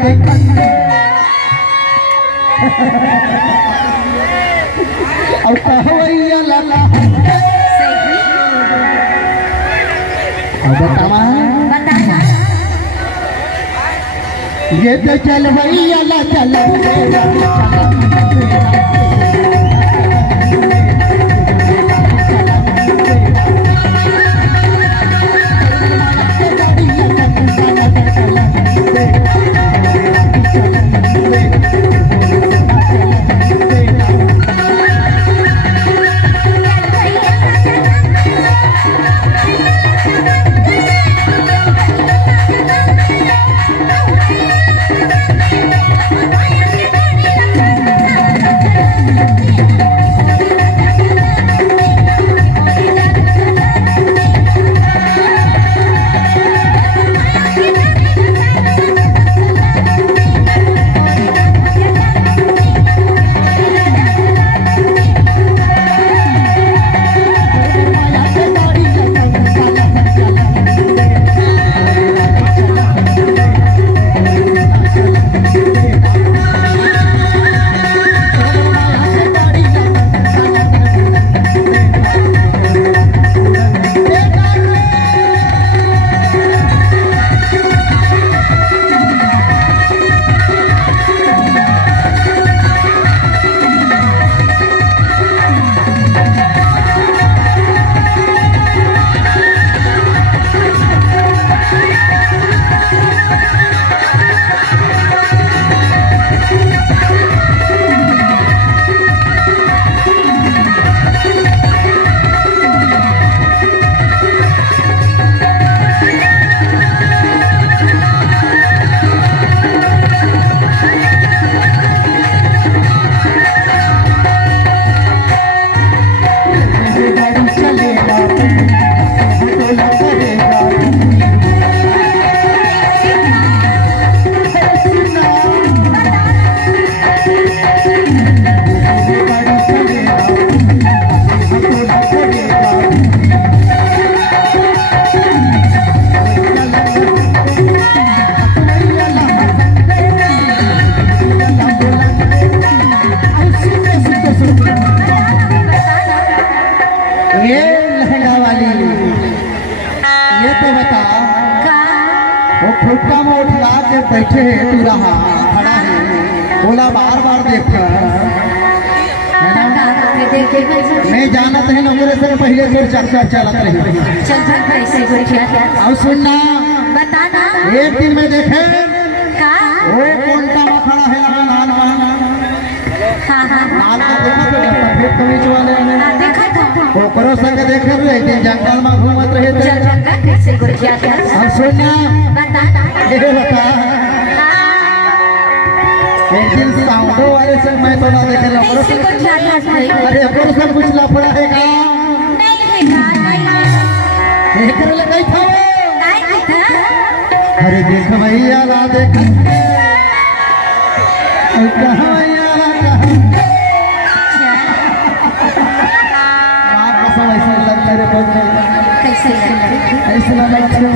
देखा और कहवैया लला बतावा ये तो चल भैया ला चल फुटका में उठला के बैठे है तू रहा खड़ा है बोला बार बार देखा मैं जानत है नंबर से पहले से चर्चा चलत रही और सुनना बताना एक दिन में देखे वो कोंटा में खड़ा है लगा लाल सफेद कमीज वाले ओकरो संग देखे रहे जंगल में घूमत रहे और सुनना बता एक दिन साउंडो वाले से मैं तो ना देखे अरे ओकरो संग कुछ लफड़ा है का देख रहे गई था अरे देख भैया ला देख कहाँ भैया ला कहाँ ऐसा लगता है रे बहुत कैसे ऐसा लगता है